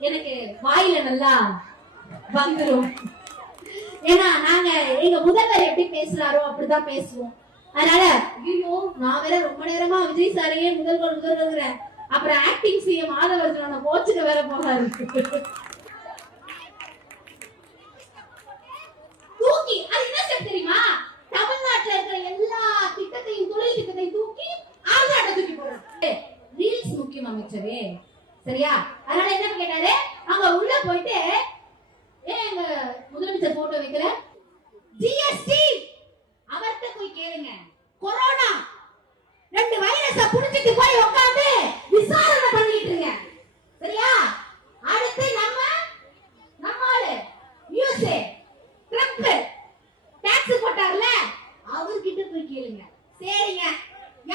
எனக்கு வாயில நல்லா வந்துரும். ஏன்னா நாங்க எங்க முதல்வர் எப்படி பேசுறாரோ அப்படிதான் பேசுவோம். அதனால ஐயோ நான் வேற ரொம்ப நேரமா விஜய் சாரையே முதல்வர் அப்புறம் ஆக்டிங் செய்ய மாதவர்ஜன கோச்சுக்க வேற போறாரு. தூக்கி அது என்ன ஸ்டெப் தெரியுமா? தமிழ்நாட்டுல இருக்கிற எல்லா திட்டத்தையும் தொழில் திட்டத்தையும் தூக்கி ஆந்திராட்ட தூக்கி போடுறாங்க. ரீல்ஸ் முக்கியம் அமைச்சரே, சரியா? அதனால என்ன கேட்டாரு, அங்க உள்ள போயிட்டு எங்க முதலமைச்சர் போட்டோ வைக்கிற ஜிஎஸ்டி அவர்கிட்ட போய் கேளுங்க. கொரோனா 2 வைரஸ புடிச்சிட்டு போய் உட்கார்ந்து விசாரணை பண்ணிட்டு இருங்க, சரியா? அடுத்து நம்மால யூஎஸ்ஏ ட்ரம்ப் டாக்ஸ் போட்டார்ல, அவர்கிட்ட போய் கேளுங்க. சரிங்க,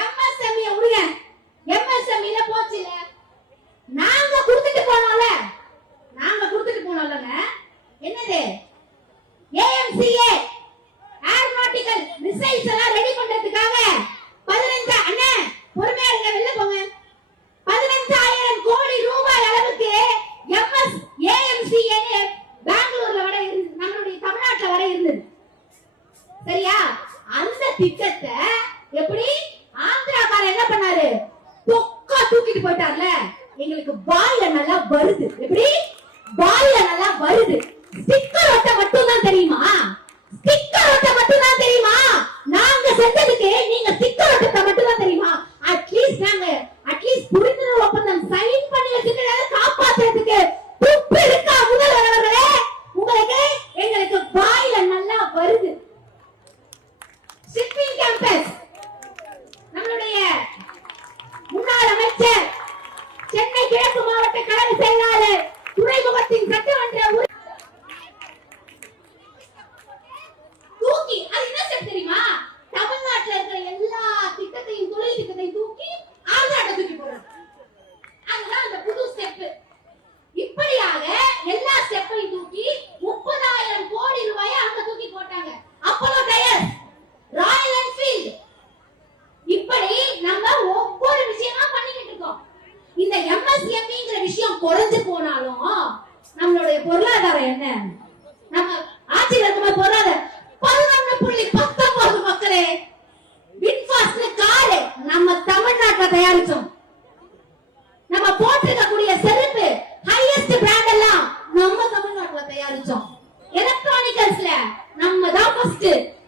எம்எஸ்எம்இ விடுங்க. எம்எஸ்எம்இ போச்சுல, நாங்க கொடுத்துட்டு போனோம்லங்க. என்னது? ஏஎம்சிஏ ஏரோநாட்டிக்கல் மிசைல்ஸ் எல்லாம் ரெடி பண்றதுக்காக 15 அண்ணே பொறுமையா இருங்க, வெளில போங்க. 15,000 கோடி ரூபாய் அளவுக்கு ஏஎம்சிஏ பெங்களூர்ல வர இருந்து, நம்மளுடைய தமிழ்நாட்டுல வர இருந்தது, சரியா? அந்த திட்டத்தை எப்படி ஆந்திராக்கார என்ன பண்ணாரு? தொக்கா தூக்கிட்டு போயிட்டார்ல. எங்களுக்கு வாயில நல்லா வருது. எப்படி வாயில நல்லா வருது? ஸ்டிக்கர் ஒட்ட மட்டும் தான் தெரியுமா? ஸ்டிக்கர் ஒட்ட மட்டும் தான் தெரியுமா? நாங்க செஞ்சதுக்கு நீங்க ஸ்டிக்கர் ஒட்ட மட்டும் தான் தெரியுமா? அட்லீஸ்ட் புரிந்துணர்வு ஒப்பந்தம் சைன் பண்ணி வச்சுட்டு காப்பாத்துறதுக்கு துப்பு இருக்கா முதல்வர் அவர்களே? உங்களுக்கு எங்களுக்கு வாயில நல்லா வருது. ஷிப்பிங் கேம்பஸ் நம்மளுடைய முன்னாள் அமைச்சர், சென்னை கிழக்கு மாவட்ட கழக செயலாளர், துறைமுகத்தின் சட்டமன்ற தூக்கி அது என்ன ஸ்டெப் தெரியுமா? தமிழ்நாட்டுல இருக்கிற எல்லா திட்டத்தையும் தொழில் திட்டத்தையும் தூக்கி ஆந்திராட்ட தூக்கி போடுறாங்க. அதுதான் அந்த புது ஸ்டெப். இப்படியாக எல்லா ஸ்டெப்பையும் தூக்கி 30,000 கோடி ரூபாயை அங்க தூக்கி போட்டாங்க. அப்போலோ டயர்ஸ், ராயல் என்ஃபீல்ட், இப்படி நம்ம ஒவ்வொரு விஷயமா பண்ணிக்கிட்டு இருக்கோம். இந்த எம்எஸ்எம்இங்கிற விஷயம் குறைஞ்சு போனாலும் நம்மளுடைய பொருளாதாரம் என்ன?